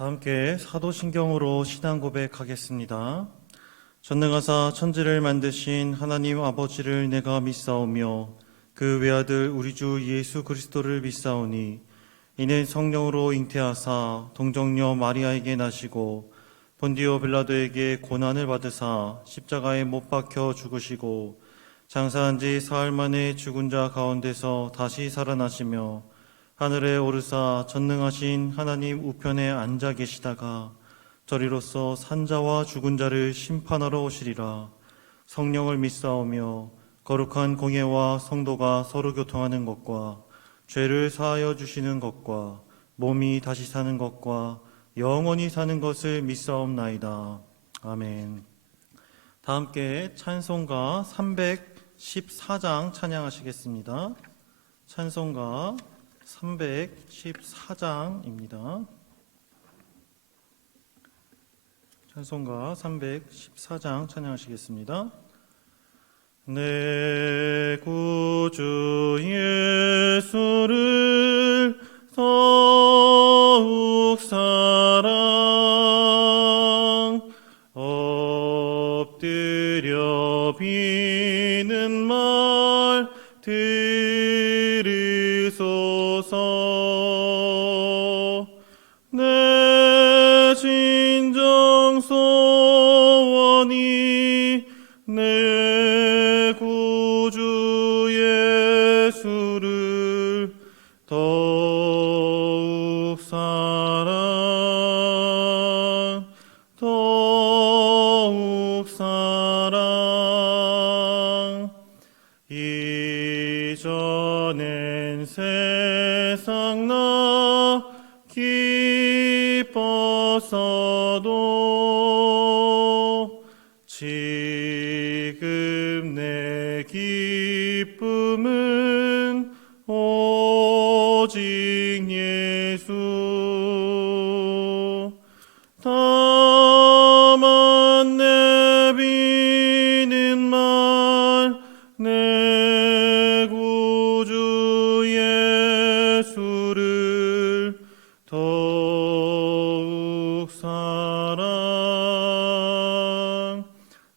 다 함께 사도신경으로 신앙 고백하겠습니다. 전능하사 천지를 만드신 하나님 아버지를 내가 믿사오며 그 외아들 우리 주 예수 그리스도를 믿사오니 이는 성령으로 잉태하사 동정녀 마리아에게 나시고 본디오 빌라도에게 고난을 받으사 십자가에 못 박혀 죽으시고 장사한 지 사흘 만에 죽은 자 가운데서 다시 살아나시며 하늘에 오르사 전능하신 하나님 우편에 앉아 계시다가 저리로서 산자와 죽은 자를 심판하러 오시리라. 성령을 믿사오며 거룩한 공예와 성도가 서로 교통하는 것과 죄를 사하여 주시는 것과 몸이 다시 사는 것과 영원히 사는 것을 믿사옵나이다. 아멘. 다 함께 찬송가 314장 찬양하시겠습니다. 찬송가 314장입니다. 찬송가 314장 찬양하시겠습니다. 내 구주 예수를 더욱 사랑 엎드려 비는 말 들으소서. 내 진정 소원이 내 구주 예수를 더욱 사랑 더욱 사랑. 이전엔 세상 나 기뻤어도 지금 내 기쁨은 오직 예수. 다만 내비는 말 내 구주 예수를 더욱 사랑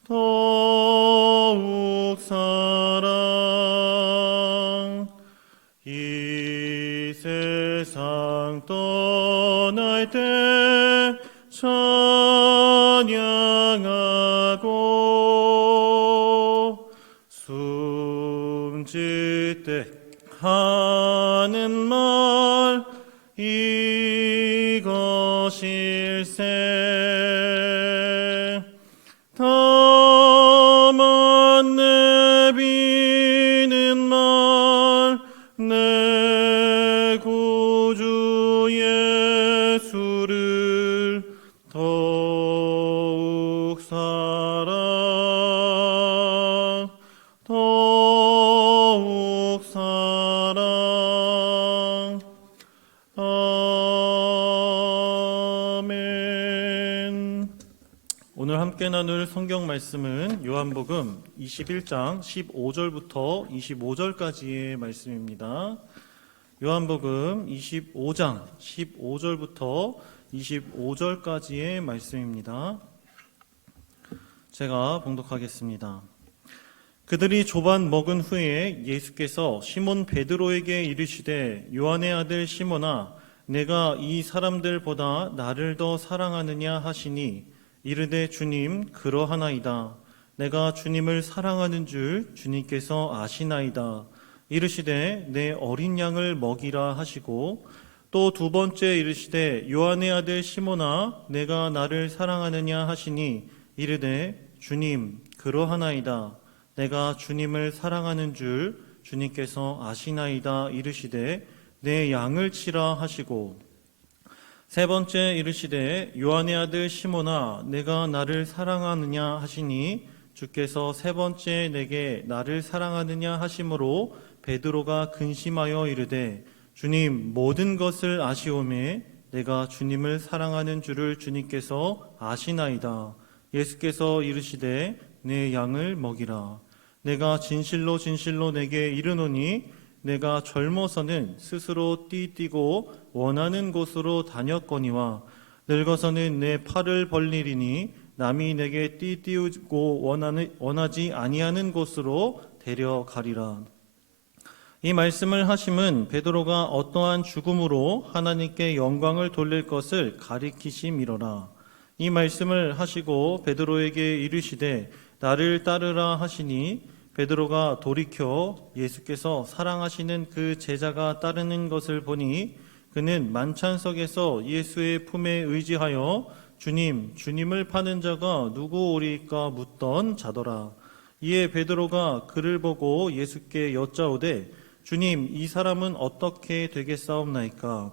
더욱 사랑. 이 세상 떠날 때 찬양하고 숨질 때 하는 말 이것일세. 다만 내비는 말 내 구주 예수를 더욱 사랑 더욱 사랑. 아멘. 오늘 함께 나눌 성경 말씀은 요한복음 21장 15절부터 25절까지의 말씀입니다. 요한복음 25장 15절부터 25절까지의 말씀입니다. 제가 봉독하겠습니다. 그들이 조반 먹은 후에 예수께서 시몬 베드로에게 이르시되 요한의 아들 시몬아 내가 이 사람들보다 나를 더 사랑하느냐 하시니 이르되 주님 그러하나이다. 내가 주님을 사랑하는 줄 주님께서 아시나이다. 이르시되 내 어린 양을 먹이라 하시고 또 두 번째 이르시되 요한의 아들 시몬아 내가 나를 사랑하느냐 하시니 이르되 주님 그러하나이다. 내가 주님을 사랑하는 줄 주님께서 아시나이다. 이르시되 내 양을 치라 하시고 세 번째 이르시되 요한의 아들 시몬아 내가 나를 사랑하느냐 하시니 주께서 세 번째 내게 나를 사랑하느냐 하심으로 베드로가 근심하여 이르되 주님 모든 것을 아시오매 내가 주님을 사랑하는 줄을 주님께서 아시나이다. 예수께서 이르시되 내 양을 먹이라. 내가 진실로 진실로 내게 이르노니 내가 젊어서는 스스로 띠뛰고 원하는 곳으로 다녔거니와 늙어서는 내 팔을 벌리리니 남이 내게 띠띠우고 원하지 아니하는 곳으로 데려가리라. 이 말씀을 하심은 베드로가 어떠한 죽음으로 하나님께 영광을 돌릴 것을 가리키심이로라. 이 말씀을 하시고 베드로에게 이르시되 나를 따르라 하시니 베드로가 돌이켜 예수께서 사랑하시는 그 제자가 따르는 것을 보니 그는 만찬석에서 예수의 품에 의지하여 주님을 파는 자가 누구오리까 묻던 자더라. 이에 베드로가 그를 보고 예수께 여짜오되 주님, 이 사람은 어떻게 되겠사옵나이까?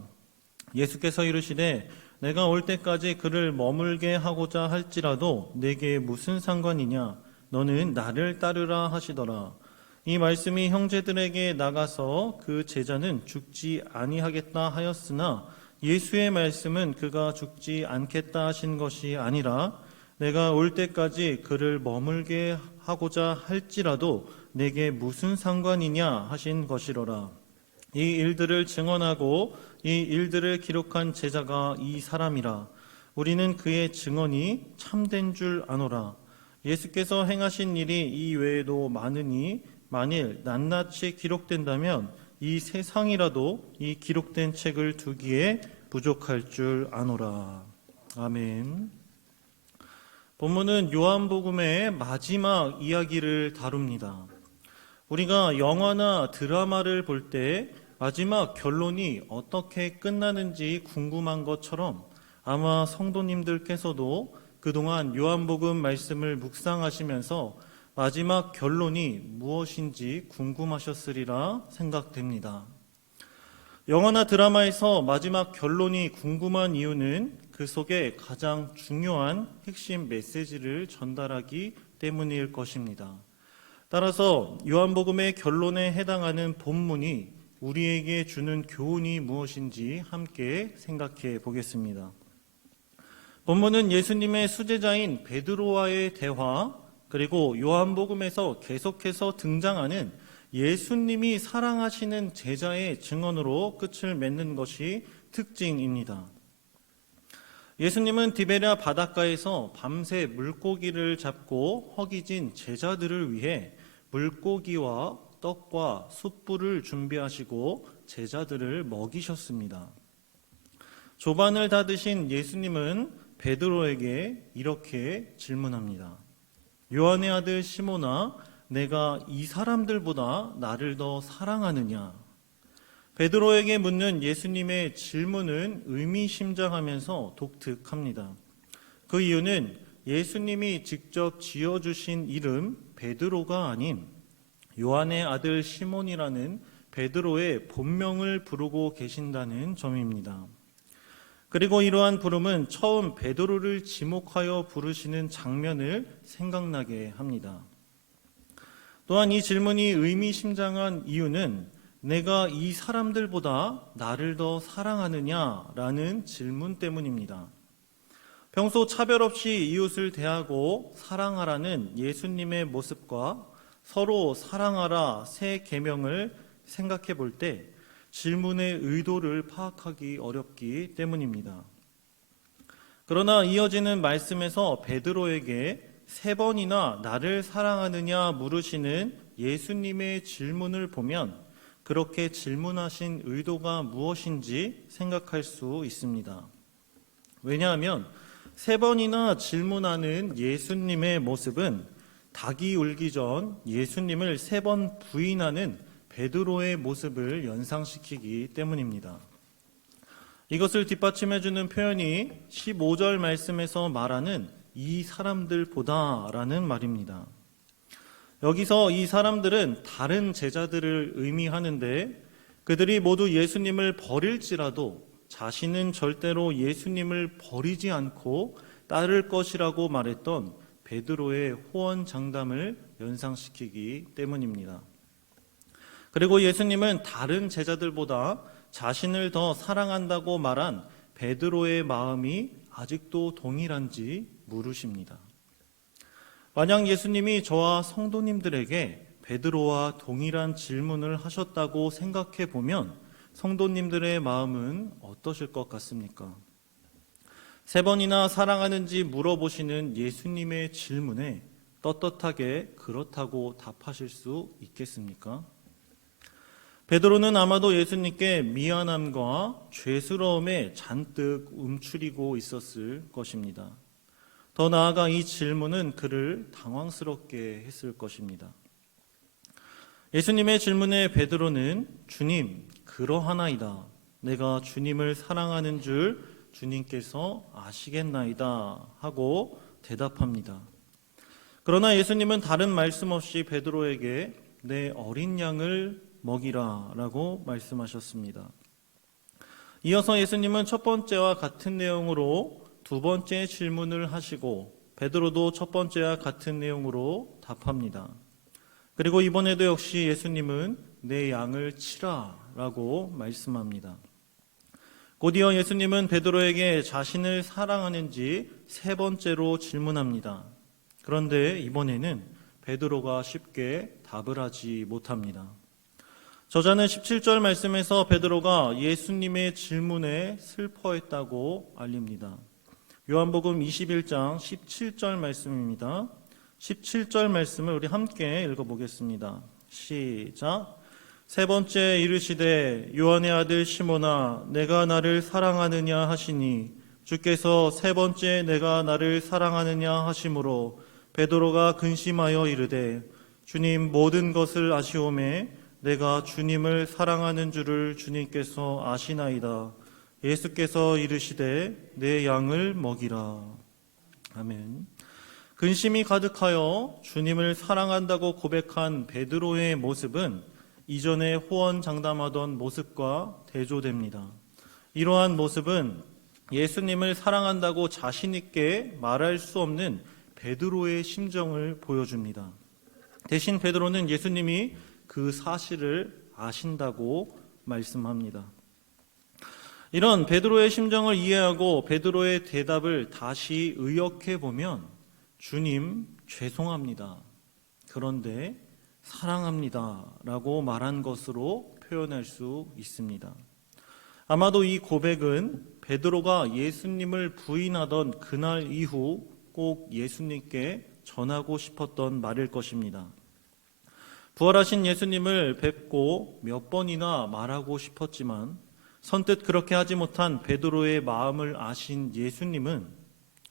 예수께서 이르시되 내가 올 때까지 그를 머물게 하고자 할지라도 내게 무슨 상관이냐? 너는 나를 따르라 하시더라. 이 말씀이 형제들에게 나가서 그 제자는 죽지 아니하겠다 하였으나 예수의 말씀은 그가 죽지 않겠다 하신 것이 아니라 내가 올 때까지 그를 머물게 하고자 할지라도 내게 무슨 상관이냐 하신 것이로라. 이 일들을 증언하고 이 일들을 기록한 제자가 이 사람이라. 우리는 그의 증언이 참된 줄 아노라. 예수께서 행하신 일이 이 외에도 많으니 만일 낱낱이 기록된다면 이 세상이라도 이 기록된 책을 두기에 부족할 줄 아노라. 아멘. 본문은 요한복음의 마지막 이야기를 다룹니다. 우리가 영화나 드라마를 볼 때 마지막 결론이 어떻게 끝나는지 궁금한 것처럼 아마 성도님들께서도 그동안 요한복음 말씀을 묵상하시면서 마지막 결론이 무엇인지 궁금하셨으리라 생각됩니다. 영화나 드라마에서 마지막 결론이 궁금한 이유는 그 속에 가장 중요한 핵심 메시지를 전달하기 때문일 것입니다. 따라서 요한복음의 결론에 해당하는 본문이 우리에게 주는 교훈이 무엇인지 함께 생각해 보겠습니다. 본문은 예수님의 수제자인 베드로와의 대화, 그리고 요한복음에서 계속해서 등장하는 예수님이 사랑하시는 제자의 증언으로 끝을 맺는 것이 특징입니다. 예수님은 디베랴 바닷가에서 밤새 물고기를 잡고 허기진 제자들을 위해 물고기와 떡과 숯불을 준비하시고 제자들을 먹이셨습니다. 조반을 닫으신 예수님은 베드로에게 이렇게 질문합니다. 요한의 아들 시몬아, 내가 이 사람들보다 나를 더 사랑하느냐? 베드로에게 묻는 예수님의 질문은 의미심장하면서 독특합니다. 그 이유는 예수님이 직접 지어주신 이름 베드로가 아닌 요한의 아들 시몬이라는 베드로의 본명을 부르고 계신다는 점입니다. 그리고 이러한 부름은 처음 베드로를 지목하여 부르시는 장면을 생각나게 합니다. 또한 이 질문이 의미심장한 이유는 내가 이 사람들보다 나를 더 사랑하느냐라는 질문 때문입니다. 평소 차별 없이 이웃을 대하고 사랑하라는 예수님의 모습과 서로 사랑하라 새 계명을 생각해 볼 때 질문의 의도를 파악하기 어렵기 때문입니다. 그러나 이어지는 말씀에서 베드로에게 3번이나 나를 사랑하느냐 물으시는 예수님의 질문을 보면 그렇게 질문하신 의도가 무엇인지 생각할 수 있습니다. 왜냐하면 3번이나 질문하는 예수님의 모습은 닭이 울기 전 예수님을 3번 부인하는 베드로의 모습을 연상시키기 때문입니다. 이것을 뒷받침해주는 표현이 15절 말씀에서 말하는 이 사람들보다라는 말입니다. 여기서 이 사람들은 다른 제자들을 의미하는데 그들이 모두 예수님을 버릴지라도 자신은 절대로 예수님을 버리지 않고 따를 것이라고 말했던 베드로의 호언장담을 연상시키기 때문입니다. 그리고 예수님은 다른 제자들보다 자신을 더 사랑한다고 말한 베드로의 마음이 아직도 동일한지 물으십니다. 만약 예수님이 저와 성도님들에게 베드로와 동일한 질문을 하셨다고 생각해 보면 성도님들의 마음은 어떠실 것 같습니까? 3번이나 사랑하는지 물어보시는 예수님의 질문에 떳떳하게 그렇다고 답하실 수 있겠습니까? 베드로는 아마도 예수님께 미안함과 죄스러움에 잔뜩 움츠리고 있었을 것입니다. 더 나아가 이 질문은 그를 당황스럽게 했을 것입니다. 예수님의 질문에 베드로는 주님, 그러하나이다. 내가 주님을 사랑하는 줄 주님께서 아시겠나이다 하고 대답합니다. 그러나 예수님은 다른 말씀 없이 베드로에게 내 어린 양을 먹이라 라고 말씀하셨습니다. 이어서 예수님은 첫 번째와 같은 내용으로 두 번째 질문을 하시고 베드로도 첫 번째와 같은 내용으로 답합니다. 그리고 이번에도 역시 예수님은 내 양을 치라 라고 말씀합니다. 곧이어 예수님은 베드로에게 자신을 사랑하는지 3번째로 질문합니다. 그런데 이번에는 베드로가 쉽게 답을 하지 못합니다. 저자는 17절 말씀에서 베드로가 예수님의 질문에 슬퍼했다고 알립니다. 요한복음 21장 17절 말씀입니다. 17절 말씀을 우리 함께 읽어보겠습니다. 시작. 3번째 이르시되 요한의 아들 시몬아 내가 나를 사랑하느냐 하시니 주께서 3번째 내가 나를 사랑하느냐 하심으로 베드로가 근심하여 이르되 주님 모든 것을 아시오매 내가 주님을 사랑하는 줄을 주님께서 아시나이다. 예수께서 이르시되 내 양을 먹이라. 아멘. 근심이 가득하여 주님을 사랑한다고 고백한 베드로의 모습은 이전에 호언장담하던 모습과 대조됩니다. 이러한 모습은 예수님을 사랑한다고 자신 있게 말할 수 없는 베드로의 심정을 보여줍니다. 대신 베드로는 예수님이 그 사실을 아신다고 말씀합니다. 이런 베드로의 심정을 이해하고 베드로의 대답을 다시 의역해 보면 주님 죄송합니다. 그런데 사랑합니다 라고 말한 것으로 표현할 수 있습니다. 아마도 이 고백은 베드로가 예수님을 부인하던 그날 이후 꼭 예수님께 전하고 싶었던 말일 것입니다. 부활하신 예수님을 뵙고 몇 번이나 말하고 싶었지만 선뜻 그렇게 하지 못한 베드로의 마음을 아신 예수님은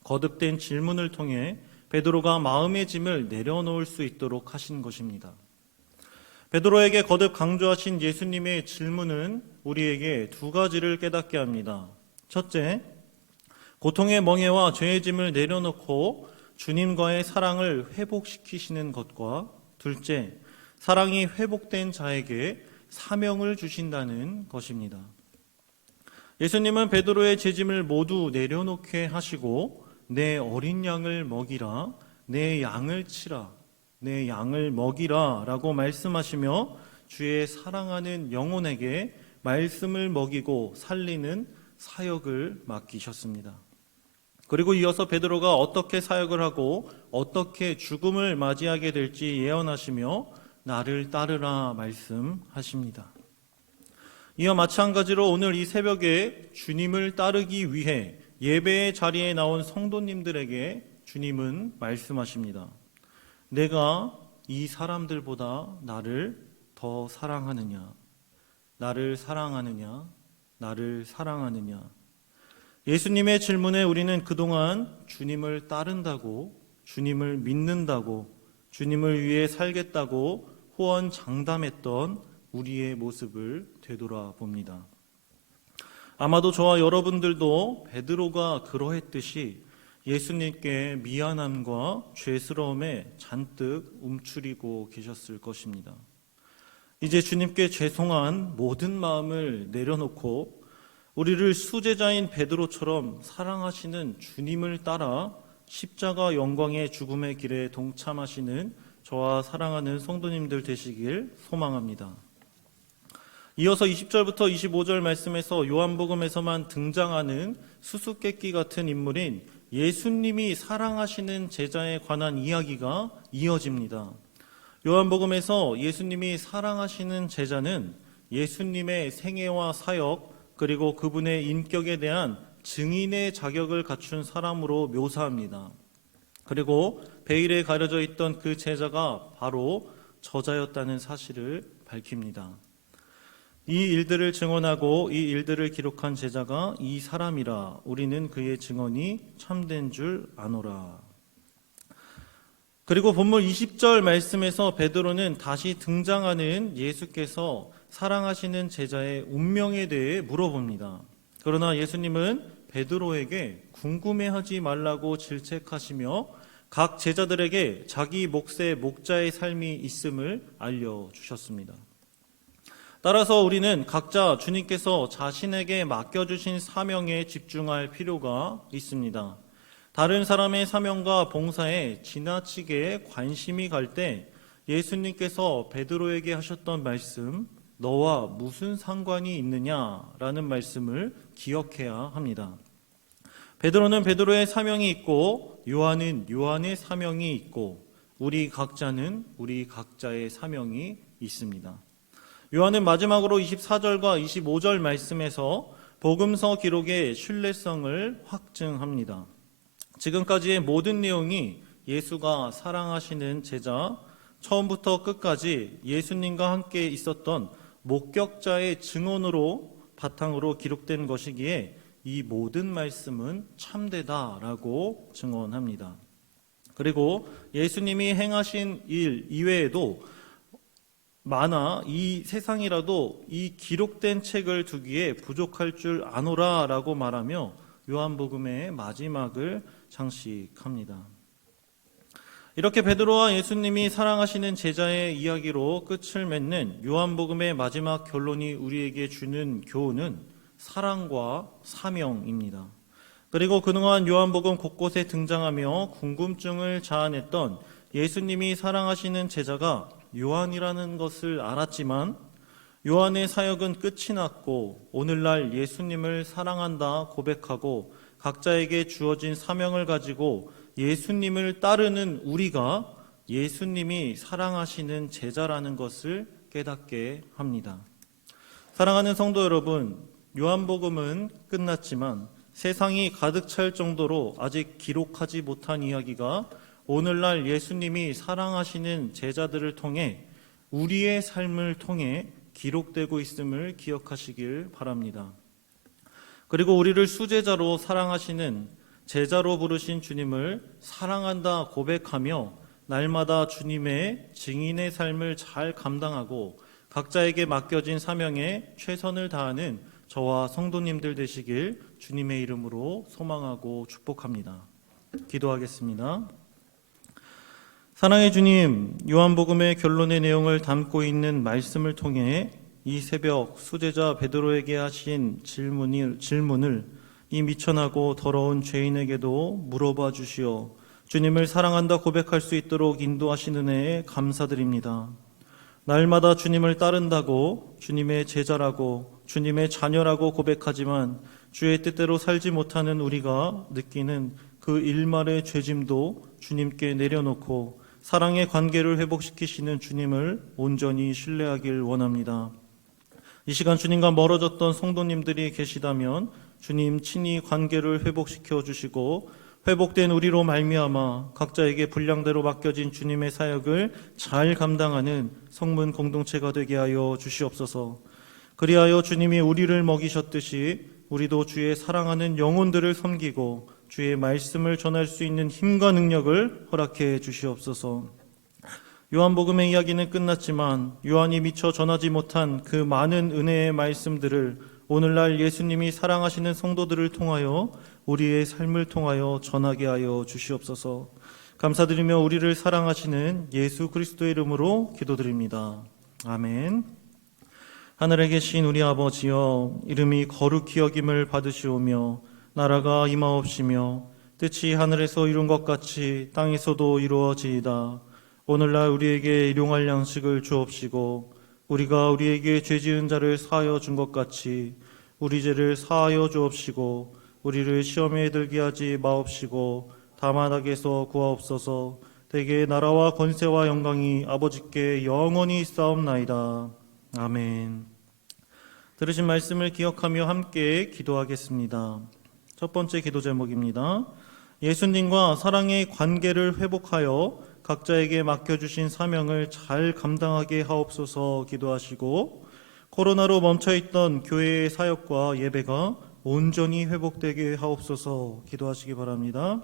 거듭된 질문을 통해 베드로가 마음의 짐을 내려놓을 수 있도록 하신 것입니다. 베드로에게 거듭 강조하신 예수님의 질문은 우리에게 2가지를 깨닫게 합니다. 첫째, 고통의 멍에와 죄의 짐을 내려놓고 주님과의 사랑을 회복시키시는 것과 둘째, 사랑이 회복된 자에게 사명을 주신다는 것입니다. 예수님은 베드로의 죄짐을 모두 내려놓게 하시고 내 어린 양을 먹이라, 내 양을 치라, 내 양을 먹이라 라고 말씀하시며 주의 사랑하는 영혼에게 말씀을 먹이고 살리는 사역을 맡기셨습니다. 그리고 이어서 베드로가 어떻게 사역을 하고 어떻게 죽음을 맞이하게 될지 예언하시며 나를 따르라 말씀하십니다. 이와 마찬가지로 오늘 이 새벽에 주님을 따르기 위해 예배의 자리에 나온 성도님들에게 주님은 말씀하십니다. 내가 이 사람들보다 나를 더 사랑하느냐? 나를 사랑하느냐? 나를 사랑하느냐? 예수님의 질문에 우리는 그동안 주님을 따른다고, 주님을 믿는다고, 주님을 위해 살겠다고 호언장담했던 우리의 모습을 되돌아봅니다. 아마도 저와 여러분들도 베드로가 그러했듯이 예수님께 미안함과 죄스러움에 잔뜩 움츠리고 계셨을 것입니다. 이제 주님께 죄송한 모든 마음을 내려놓고 우리를 수제자인 베드로처럼 사랑하시는 주님을 따라 십자가 영광의 죽음의 길에 동참하시는 저와 사랑하는 성도님들 되시길 소망합니다. 이어서 20절부터 25절 말씀에서 요한복음에서만 등장하는 수수께끼 같은 인물인 예수님이 사랑하시는 제자에 관한 이야기가 이어집니다. 요한복음에서 예수님이 사랑하시는 제자는 예수님의 생애와 사역 그리고 그분의 인격에 대한 증인의 자격을 갖춘 사람으로 묘사합니다. 그리고 베일에 가려져 있던 그 제자가 바로 저자였다는 사실을 밝힙니다. 이 일들을 증언하고 이 일들을 기록한 제자가 이 사람이라 우리는 그의 증언이 참된 줄 아노라. 그리고 본문 20절 말씀에서 베드로는 다시 등장하는 예수께서 사랑하시는 제자의 운명에 대해 물어봅니다. 그러나 예수님은 베드로에게 궁금해하지 말라고 질책하시며 각 제자들에게 자기 몫의 목자의 삶이 있음을 알려주셨습니다. 따라서 우리는 각자 주님께서 자신에게 맡겨주신 사명에 집중할 필요가 있습니다. 다른 사람의 사명과 봉사에 지나치게 관심이 갈 때 예수님께서 베드로에게 하셨던 말씀, 너와 무슨 상관이 있느냐라는 말씀을 기억해야 합니다. 베드로는 베드로의 사명이 있고 요한은 요한의 사명이 있고 우리 각자는 우리 각자의 사명이 있습니다. 요한은 마지막으로 24절과 25절 말씀에서 복음서 기록의 신뢰성을 확증합니다. 지금까지의 모든 내용이 예수가 사랑하시는 제자, 처음부터 끝까지 예수님과 함께 있었던 목격자의 증언으로 바탕으로 기록된 것이기에 이 모든 말씀은 참되다라고 증언합니다. 그리고 예수님이 행하신 일 이외에도 많아 이 세상이라도 이 기록된 책을 두기에 부족할 줄 아노라라고 말하며 요한복음의 마지막을 장식합니다. 이렇게 베드로와 예수님이 사랑하시는 제자의 이야기로 끝을 맺는 요한복음의 마지막 결론이 우리에게 주는 교훈은 사랑과 사명입니다. 그리고 그동안 요한복음 곳곳에 등장하며 궁금증을 자아냈던 예수님이 사랑하시는 제자가 요한이라는 것을 알았지만 요한의 사역은 끝이 났고 오늘날 예수님을 사랑한다 고백하고 각자에게 주어진 사명을 가지고 예수님을 따르는 우리가 예수님이 사랑하시는 제자라는 것을 깨닫게 합니다. 사랑하는 성도 여러분, 요한복음은 끝났지만 세상이 가득 찰 정도로 아직 기록하지 못한 이야기가 오늘날 예수님이 사랑하시는 제자들을 통해 우리의 삶을 통해 기록되고 있음을 기억하시길 바랍니다. 그리고 우리를 수제자로 사랑하시는 제자로 부르신 주님을 사랑한다 고백하며 날마다 주님의 증인의 삶을 잘 감당하고 각자에게 맡겨진 사명에 최선을 다하는 저와 성도님들 되시길 주님의 이름으로 소망하고 축복합니다. 기도하겠습니다. 사랑의 주님, 요한복음의 결론의 내용을 담고 있는 말씀을 통해 이 새벽 수제자 베드로에게 하신 질문을 이 미천하고 더러운 죄인에게도 물어봐 주시어 주님을 사랑한다 고백할 수 있도록 인도하시는 은혜에 감사드립니다. 날마다 주님을 따른다고 주님의 제자라고 주님의 자녀라고 고백하지만 주의 뜻대로 살지 못하는 우리가 느끼는 그 일말의 죄짐도 주님께 내려놓고 사랑의 관계를 회복시키시는 주님을 온전히 신뢰하길 원합니다. 이 시간 주님과 멀어졌던 성도님들이 계시다면 주님 친히 관계를 회복시켜 주시고 회복된 우리로 말미암아 각자에게 분량대로 맡겨진 주님의 사역을 잘 감당하는 성문 공동체가 되게 하여 주시옵소서. 그리하여 주님이 우리를 먹이셨듯이 우리도 주의 사랑하는 영혼들을 섬기고 주의 말씀을 전할 수 있는 힘과 능력을 허락해 주시옵소서. 요한복음의 이야기는 끝났지만 요한이 미처 전하지 못한 그 많은 은혜의 말씀들을 오늘날 예수님이 사랑하시는 성도들을 통하여 우리의 삶을 통하여 전하게 하여 주시옵소서. 감사드리며 우리를 사랑하시는 예수 그리스도의 이름으로 기도드립니다. 아멘. 하늘에 계신 우리 아버지여, 이름이 거룩히 여김을 받으시오며 나라가 임하옵시며 뜻이 하늘에서 이룬 것 같이 땅에서도 이루어지이다. 오늘날 우리에게 일용할 양식을 주옵시고 우리가 우리에게 죄지은 자를 사하여 준 것 같이 우리 죄를 사하여 주옵시고 우리를 시험에 들게 하지 마옵시고 다만 악에서 구하옵소서. 대개 나라와 권세와 영광이 아버지께 영원히 있사옵나이다. 아멘. 들으신 말씀을 기억하며 함께 기도하겠습니다. 첫 번째 기도 제목입니다. 예수님과 사랑의 관계를 회복하여 각자에게 맡겨주신 사명을 잘 감당하게 하옵소서 기도하시고, 코로나로 멈춰있던 교회의 사역과 예배가 온전히 회복되게 하옵소서 기도하시기 바랍니다.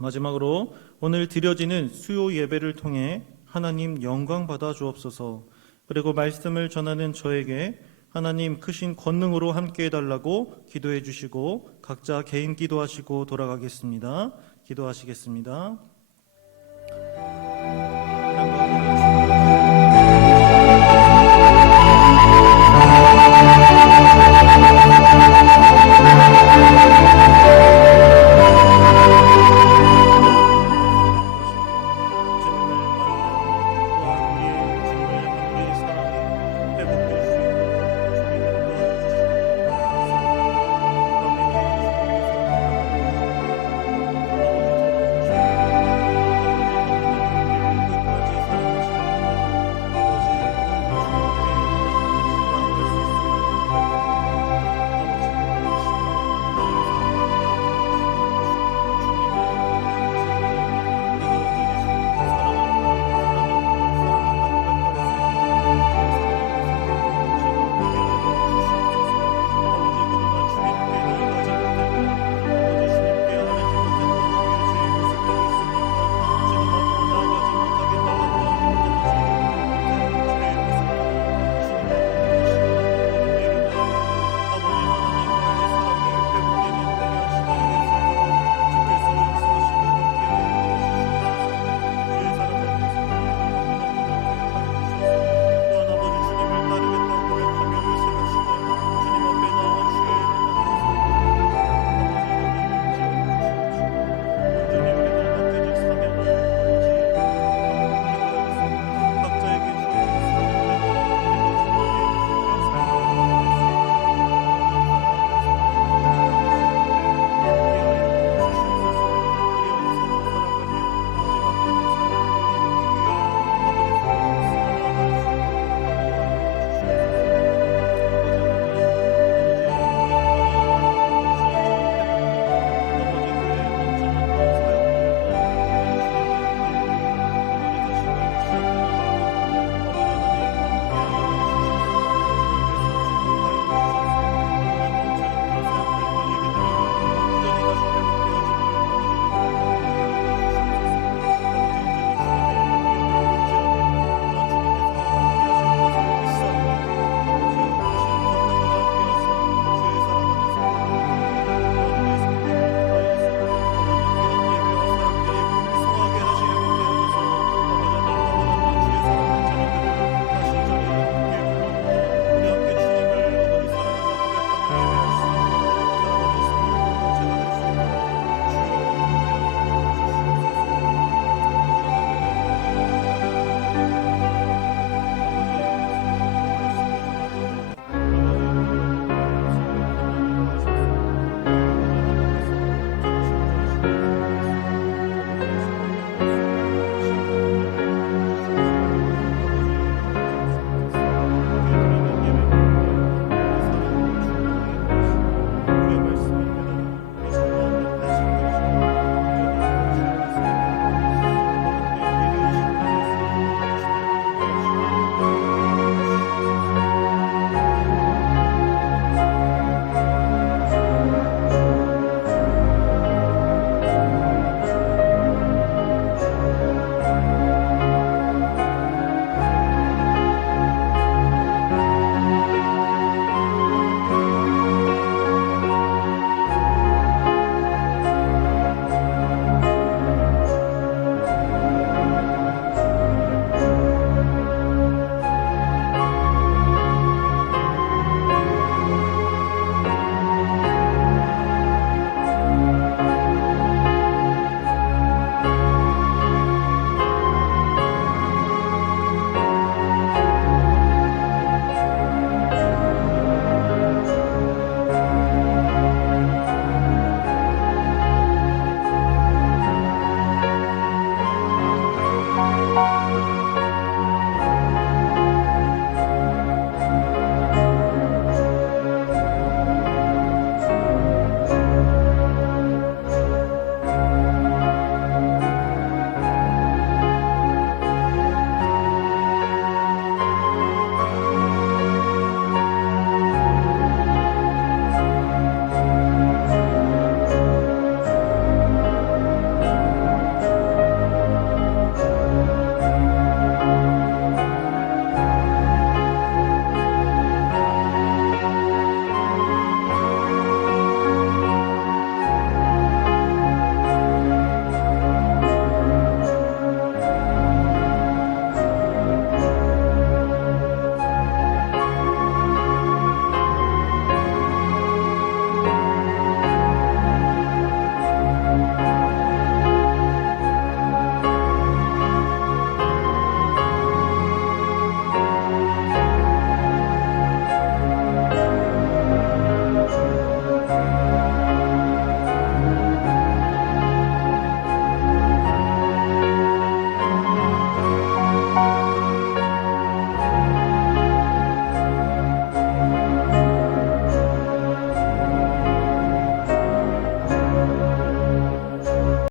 마지막으로 오늘 드려지는 수요 예배를 통해 하나님 영광 받아 주옵소서. 그리고 말씀을 전하는 저에게 하나님 크신 권능으로 함께 해달라고 기도해 주시고 각자 개인 기도하시고 돌아가겠습니다. 기도하시겠습니다.